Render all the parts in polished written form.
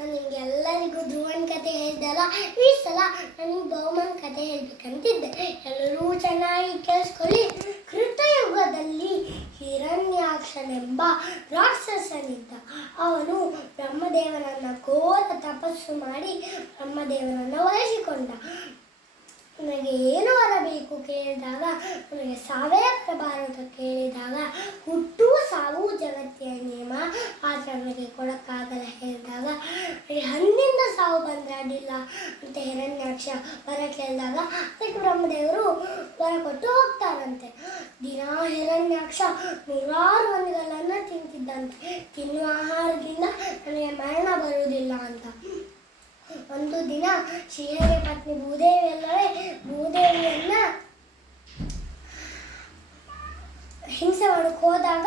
ನಾನು ನಿಮಗೆಲ್ಲರಿಗೂ ಧ್ರುವನ್ ಕತೆ ಹೇಳಿದಲ್ಲ, ಈ ಸಲ ನನಗೆ ಬಹುಮಾನ ಕತೆ ಹೇಳ್ಬೇಕಂತಿದ್ದೆ. ಎಲ್ಲರೂ ಚೆನ್ನಾಗಿ ಕೇಳಿಸ್ಕೊಳ್ಳಿ. ಕೃತಯುಗದಲ್ಲಿ ಹಿರಣ್ಯಾಕ್ಷನೆಂಬ ರಾಕ್ಷಸನಿದ್ದ. ಅವನು ಬ್ರಹ್ಮದೇವನನ್ನ ಘೋರ ತಪಸ್ಸು ಮಾಡಿ ಬ್ರಹ್ಮದೇವನನ್ನ ವಹಿಸಿಕೊಂಡ. ನನಗೆ ಏನು ಬರಬೇಕು ಕೇಳಿದಾಗ, ನನಗೆ ಸಾವೇ ಬರಬಾರದು ಕೇಳಿದಾಗ, ಹುಟ್ಟು ಸಾವು ಜಗತ್ತಿನ ನಿಯಮ ಆದರೆ ನನಗೆ ಕೊಡೋಕ್ಕಾಗಲ್ಲ ಹೇಳಿದಾಗ, ನನಗೆ ಹಣ್ಣಿಂದ ಸಾವು ಬಂದರೆ ಅಡ್ಡಿಲ್ಲ ಅಂತ ಹಿರಣ್ಯಾಕ್ಷ ವರ ಕೇಳಿದಾಗ, ಅದಕ್ಕೆ ಬ್ರಹ್ಮದೇವರು ವರ ಕೊಟ್ಟು ಹೋಗ್ತಾರಂತೆ. ದಿನ ಹಿರಣ್ಯಾಕ್ಷ 100 ಹಣ್ಣುಗಳನ್ನು ತಿಂತಿದ್ದಂತೆ. ತಿನ್ನುವ ಆಹಾರದಿಂದ ನನಗೆ ಮರಣ ಬರುವುದಿಲ್ಲ ಅಂತ. ಒಂದು ದಿನ ಶ್ರೀಹರಿಯ ಪತ್ನಿ ಭೂದೇವಿ ಅಲ್ಲವೇ, ಭೂದೇವಿಯನ್ನ ಹಿಂಸೆ ಮಾಡಕ್ಕೆ ಹೋದಾಗ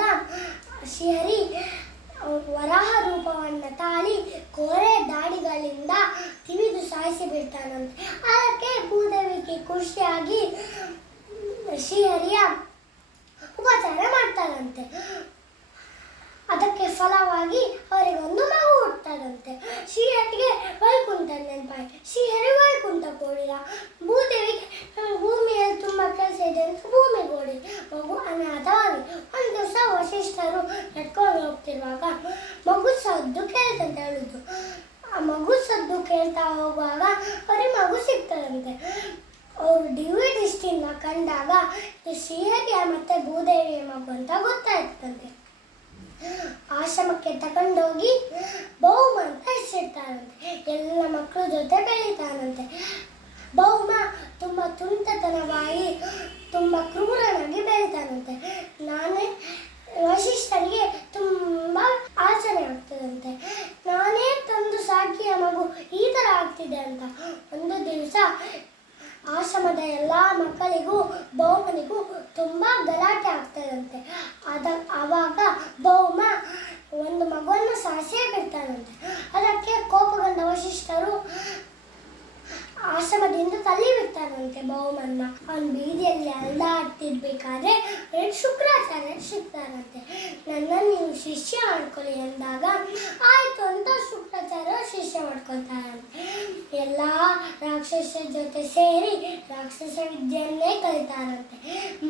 ಶ್ರೀಹರಿ ವರಾಹ ರೂಪವನ್ನು ತಾಳಿ ಕೋರೆ ದಾಡಿಗಳಿಂದ ತಿವಿದು ಸಾಯಿಸಿ ಬಿಡ್ತಾನಂತೆ. ಅದಕ್ಕೆ ಭೂದೇವಿಗೆ ಖುಷಿಯಾಗಿ ಶ್ರೀಹರಿಯ ಉಪಚಾರ ಮಾಡ್ತಾರಂತೆ. ಅದಕ್ಕೆ ಫಲವಾಗಿ ಅವರಿಗೊಂದು ಮಗು ಹುಟ್ಟದಂತೆ. ಶ್ರೀಹರಿಗೆ ವೈಕುಂಠ ನೆನಪಾಯ್ತು. ಶ್ರೀಹರಿ ವೈಕುಂಠಕ್ಕೆ ಓಡಿದ. ಭೂದೇವಿಗೆ ಭೂಮಿಯಲ್ಲಿ ತುಂಬ ಕೆಲಸ ಇದೆ ಅಂತ ಭೂಮಿಗೆ ಓಡಿದ. ಮಗು ಅನಾಥವಾಗಿ. ಒಂದು ದಿವಸ ವಸಿಷ್ಠರು ನಡ್ಕೊಂಡು ಹೋಗ್ತಿರುವಾಗ ಮಗು ಸದ್ದು ಕೇಳ್ತಂತ ಹೇಳುದು. ಆ ಮಗು ಸದ್ದು ಕೇಳ್ತಾ ಹೋಗುವಾಗ ಅವರಿಗೆ ಮಗು ಸಿಗ್ತದಂತೆ. ಅವರು ದಿವ್ಯ ದೃಷ್ಟಿಯಿಂದ ಕಂಡಾಗ ಇದು ಶ್ರೀಹರಿಯ ಮತ್ತೆ ಭೂದೇವಿಯ ಮಗು ಅಂತ ಗೊತ್ತಾಯ್ತಂತೆ. ಆಶ್ರಮಕ್ಕೆ ತಗೊಂಡೋಗಿ ಬಹುಮ ಅಂತ ಹೆಸರಿಡ್ತಾರಂತೆ. ಎಲ್ಲ ಮಕ್ಕಳ ಜೊತೆ ಬೆಳೀತಾನಂತೆ. ಬಹುಮ ತುಂಬ ತುಂಟತನವಾಗಿ ತುಂಬ ಕ್ರೂರನಾಗಿ ಬೆಳೀತಾನಂತೆ. ನಾನೇ ವಸಿಷ್ಠರಿಗೆ ತುಂಬ ಆಚರಣೆ ಆಗ್ತದಂತೆ. ನಾನೇ ತಂದು ಸಾಕಿಯ ಮಗು ಈ ಥರ ಆಗ್ತಿದೆ ಅಂತ. ಒಂದು ದಿವಸ ಆಶ್ರಮದ ಎಲ್ಲ ಮಕ್ಕಳಿಗೂ ಬಹುಮನಿಗೂ ತುಂಬ ಗಲಾಟೆ ಆಗ್ತದಂತೆ. ಆವಾಗ ಬಹುಮ ಒಂದು ಮಗುವನ್ನು ಸಾಸಿಯೇ ಬಿಡ್ತಾನಂತೆ. ಅದಕ್ಕೆ ಕೋಪಗೊಂಡ ವಸಿಷ್ಠರು ಆಶ್ರಮದಿಂದ ತಳ್ಳಿ ಬಿಡ್ತಾನಂತೆ ಬಹುಮನ್ನ. ಅವನು ಬೀದಿಯಲ್ಲಿ ಅಲ್ದಾಡ್ತಿರ್ಬೇಕಾದ್ರೆ ಶುಕ್ರಾಚಾರ್ಯ ಸಿಗ್ತಾರಂತೆ. ನನ್ನನ್ನು ನೀವು ಶಿಷ್ಯ ಮಾಡ್ಕೊಳ್ಳಿ ಎಂದಾಗ ಆಯಿತು ಅಂತ ಶುಕ್ರಾಚಾರ್ಯ ಶಿಷ್ಯ ಮಾಡ್ಕೊಳ್ತಾರಂತೆ. ಎಲ್ಲ ರಾಕ್ಷಸರ ಜೊತೆ ಸೇರಿ ರಾಕ್ಷಸ ವಿದ್ಯೆಯನ್ನೇ ಕಲಿತಾರಂತೆ.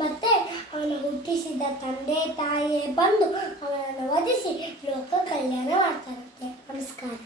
ಮತ್ತೆ ಅವನು ಹುಟ್ಟಿಸಿದ ತಂದೆ ತಾಯಿಯೇ ಬಂದು ಅವನನ್ನು ವಧಿಸಿ ಲೋಕ ಕಲ್ಯಾಣ ಮಾಡ್ತಾರಂತೆ. ನಮಸ್ಕಾರ.